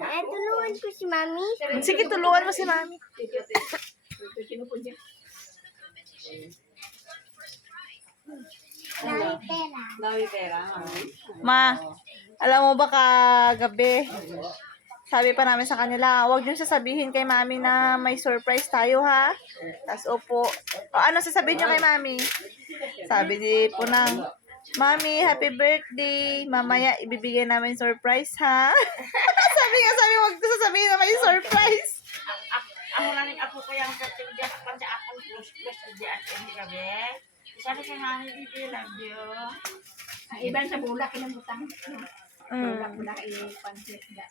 Tulungan ko si Mami. Sige, tulungan mo si Mami. Dami pera. Ma, alam mo ba kagabi, sabi pa namin sa kanila, huwag niyo sasabihin kay Mami na may surprise tayo, ha? Tapos, opo. O, ano sasabihin niyo kay Mami? Sabi po ng, Mami, happy birthday. Mamaya, ibibigay namin surprise, ha? sabi, huwag ko sasabihin na may surprise. Ako lang yung apo ko yung birthday ako sa akong plus di at hindi gabi. Sabi kay Mami, I love you. Ang iban sa bulak, kinamutang. Bulak i-pancit da.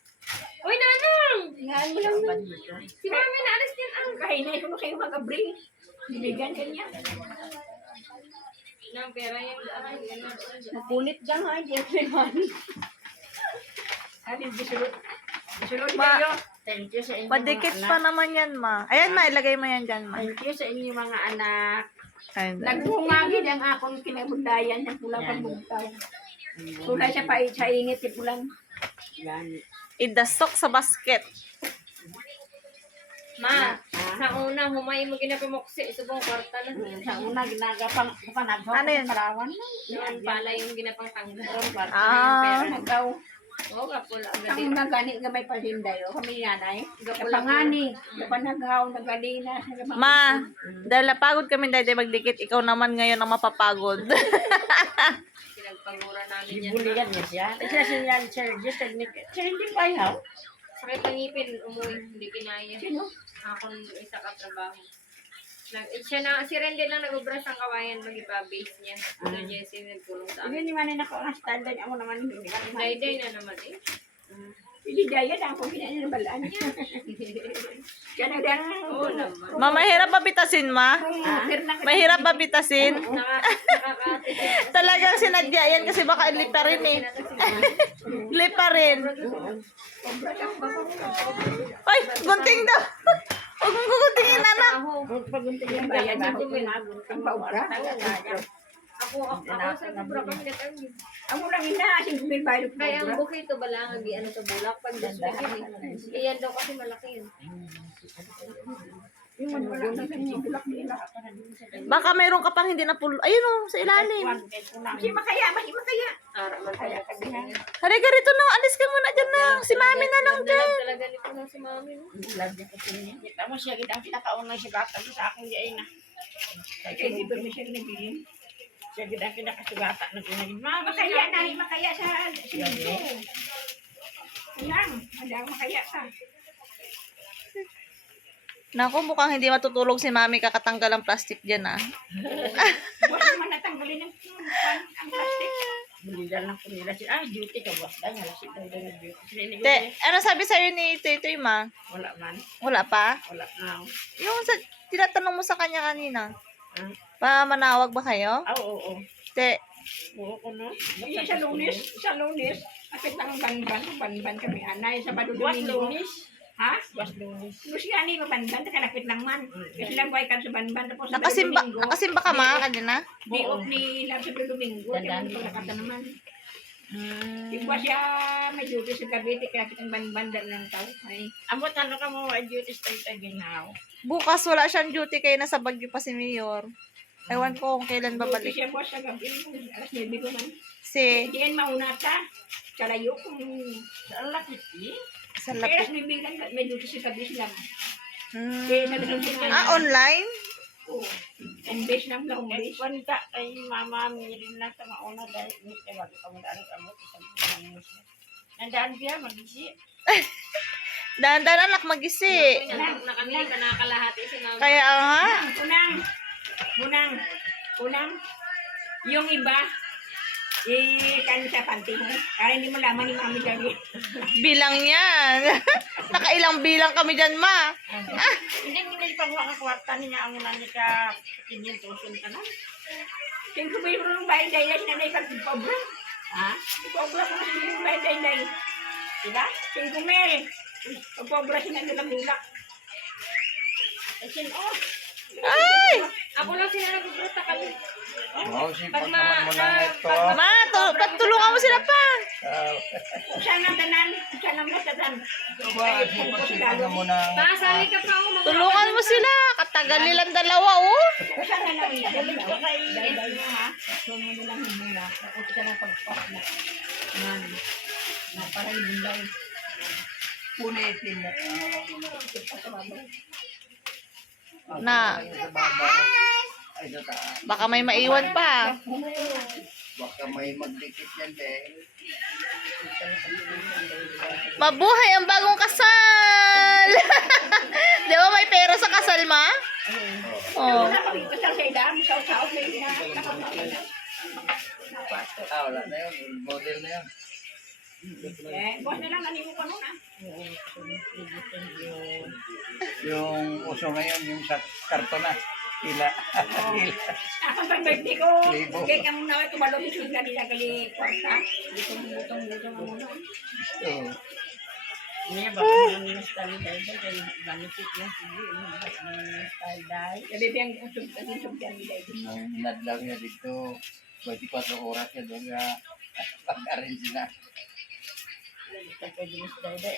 Uy, nanang! Ngayon mo lang Si Mami na alas din ang. kahinay ko kayo mag-abring. Bibigyan kanya. Nang pera yung Napunit dyan ha, hindi ako Mami. Ano yung bisulot? Bisulot Ma- kayo. Thank you sa inyo Madikit mga pa anak. naman yan, ma. Ayan, ma, ilagay mo yan dyan, ma. Thank you sa inyo mga anak. Ayan. Nagbungagid ang akong kinabundayan ng pulang pagbugtaw. Kulay siya pa sa ingit si pulang. Idasok sa basket. Ma, sa una, humay mo ginapamoksi. Ito pong kwarta na. Sa una, ginagapang panagaw. Ano yun? Parawan. Yung pala yung ginapang tanggal. Ah. Nagaw. Oo, kapula. Ang nagani nga may palinday. O kami yanay. Kapangani. Napanagaw. Nagalina. Ma, dahil napagod kami dahil magdikit, ikaw naman ngayon ang mapapagod. Pinagpangura namin yan. Buligan niya siya. Siya siya sir. Just admit. Sir, hindi pa yaw. Sakit ang ngipin, umuwi. Hindi kinaya. Sino? Akong isa ka trabaho. Siya na, si Rendel lang nag-ubras ang kawayan mag-ipa-base niya. So, Jessie nagtulong sa amin. Hindi ni manin ako ang standard. Ako naman hindi kami. Day-day na naman eh. Hindi daya na ako kinanya ng balaan niya. Kaya nagdang. Oo naman. Ma, mahirap ba bitasin, ma? Mahirap ba bitasin? Nakakatid. Talagang sinadya yan kasi baka lipa rin eh. Lipa rin. Ay, gunting daw. Huwag mong guguntingin, anak. Pagunting yung bayan niya. Ang paubra. Ako sa kubra kami natawid. Ako lang ina. Asing kumil bayan ng Kaya ang paubra. bukay ito balang ang ano sa bulak pag dasugin eh. Iyan daw kasi malaki yun. Yung wala na sa mga bulak nila. Baka mayroon ka pang hindi na pulo. Ayun o, sa ilalim. Kasi makaya. Kasi makaya. Ara man Kaya kaya. kami ha. Halika rito na. Alis ka muna dyan na. Si mami na lang dyan. Talaga nito na si mami. No? Love niya kasi niya. Kita mo siya. Kita ang pinakaunang siya bata sa akin niya ina. Kaya hindi ba siya nagiging. Siya kita ang pinakasugata na pinagin. Makaya na rin makaya sa sinito. Ayan. Madang makaya ka. Naku, mukhang hindi matutulog si mami kakatanggal ang plastic dyan ah. Buwas naman natanggalin ang plastic. Bulilan lang po nila siya. Ah, duty ka buwas. Dahil halasip daw na duty. Te, ano sabi sa'yo ni Toy, ma? Wala man. Wala pa? Wala na. Yung sa, tinatanong mo sa kanya kanina. Ah, Pa, manawag ba kayo? oo. Te, Oo ko no. Sa lunes. Kapit lang banban kami anay. Sa Bado Domingo. Ha? Was lunes. Lunes yan banban. Nakalapit lang man. Kasi lang buhay ka sa banban. Tapos sa Bado Domingo. nakasimba ka ma kanina? Di off ni Lab sa Bado Domingo. Kaya mo pagkakata naman. Iba siya may duty sa Cavite. Kaya kitang banban dahil ng tao. Amot ano ka mo duty sa tayo ginaw. Bukas wala siyang duty kaya nasa Baguio pa si Mayor. Ewan ko kung kailan Duty babalik. siya po sa gabi. Alas 9 ko man. Si, Diyan mauna ta. Kalayo kung saan lakit sa Kaya lapit. bibigan may duty sa gabi sila. Hmm. Kaya sa dalang sila. Online? Oo. Ang base ng lang base. Wanta kay mama mirin na sa mauna dahil ni kay wag ka mo daan amot sa mga. Nandaan biya magisi. Dahan-dahan anak magisi. Nakamili ka nakakalahati si mami. Kaya nga, Unang. Yung iba, kano sa panty mo. Para hindi mo laman ni mami dali. bilang yan. Nakailang bilang kami dyan, ma. Hindi mo nilipagwa ka kwarta niya ang una niya ka 500,000 ka na. Sing kumil mo nung bayan dahil na sinanay pag-pabra. Ha? Pag-pabra ko na yung bayan dahil. Diba? Sing kumil. Pag-pabra sinanay lang bulak. Sin off. Ay! Ako lang sila nag-ubras sa kami. Oh, sipag Pag naman mo na ito. Ma, patulog sila pa. Saan ang tanan? Saan ang natanan? Pagsipan mo ng... Pasali ka pa ako mga Tulungan mo sila. Katagal nilang dalawa, oh. Saan na lang? Dalit ko kay Day mo ha? Sunod mo lang muna. Ako ka ng pagpak na. Yan. Na para yung lang. Punitin na. Na, Ay, sa taas. baka may maiwan pa. Baka may magdikit yan, eh. Mabuhay ang bagong kasal! Di ba may pera sa kasal, ma? Oh. Wala kami pasal sa idam. Sao-sao sa idam. Ah, wala na yun. Model na yun. Buwan na lang kanino ko nun ha. Yung uso ngayon, yung sa karton na. Tila. Tila. Ako pag birthday ko. Libo. Kaya ka muna ito balong isun ka nila kali kwarta. Lutong ang muna. Oo. Niya ba kung ano style dahil kay benefit niya sige style dahil. Sabi biyang sub-sub nila ito. Nung hinadlaw niya dito, 24 oras siya doon nga pag-arrange na.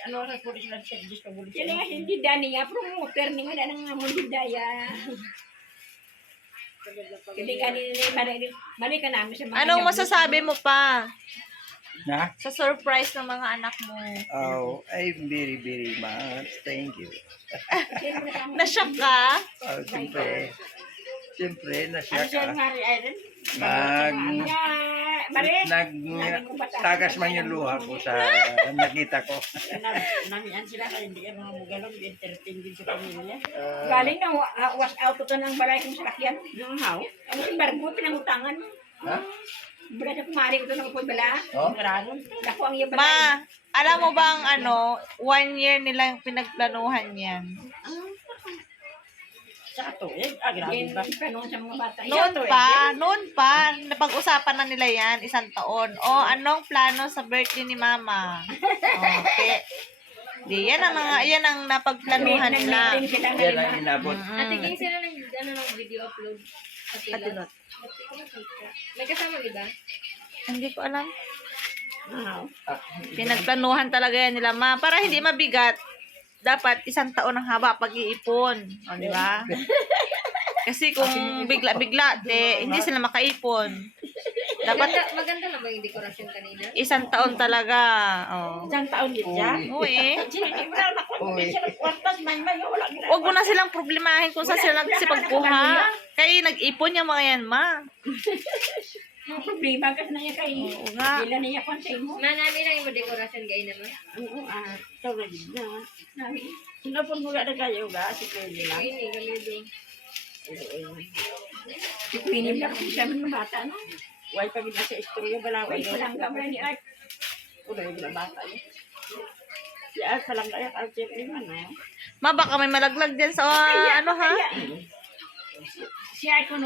Ano oras po sila sa discovery? Yan nga hindi dani nga promoter ni nga nang mga daya. Hindi ka mali ka namin sa mga... Anong masasabi mo pa Na? sa surprise ng mga anak mo? Oh, I'm very, very much. Thank you. Na-shock ka? Oh, siyempre. Siyempre, Ano nasyak siya ka. nga Iron? Nag... Marit? Tagas man yung luha ko sa nakita ko. Namian sila kaya hindi ka mga mugalong entertain din sa pamilya. Galing na was out ito ng balay kong sakyan. Yung how? Ano yung barbo pinangutangan? Ha? Bala sa kumari ko ito ng upod bala. Oh? Maraming. Dako ang iya balay. Ma, alam mo bang 1 year nilang pinagplanuhan yan? Sa tuig. Grabe ba? Paano sa mga bata? Noon pa, napag-usapan na nila yan, 1 taon. O, anong plano sa birthday ni Mama? Okay. Di, yan ang napagplanuhan nila. Yan ang inabot. Ate Ging sila ng video upload. Patilot. May kasama diba? Hindi ko alam. Wow. Pinagplanuhan talaga yan nila, Ma. Para hindi mabigat, dapat 1 taon ang haba pag-iipon. O, di ba? Kasi kung bigla-bigla, hindi sila makaipon. Dapat Maganda na ba yung dekorasyon kanina? 1 taon talaga. Oh. Isang taon din siya. Oo eh. Uy. Huwag mo na silang problemahin kung saan sila nagsipagkuha. Kaya nag-ipon yung mga yan, Ma. Yung problema kasi na niya kay Oo nga. Ilan niya konsay mo. Manami lang yung dekorasyon gay naman. Oo, tawag na. Nami. Sinapon mo ga na kayo ga, si Queenie lang. Ay, galido. Si Queenie lang, kung siya mga bata, no? Huwag pa gina sa istorya, balaway. Huwag lang gamay ni Art. Ulo yung mga bata niya. Si Art, palang kaya, culture ni man, no? Ma, baka may malaglag dyan sa ano ha? Si Art, kung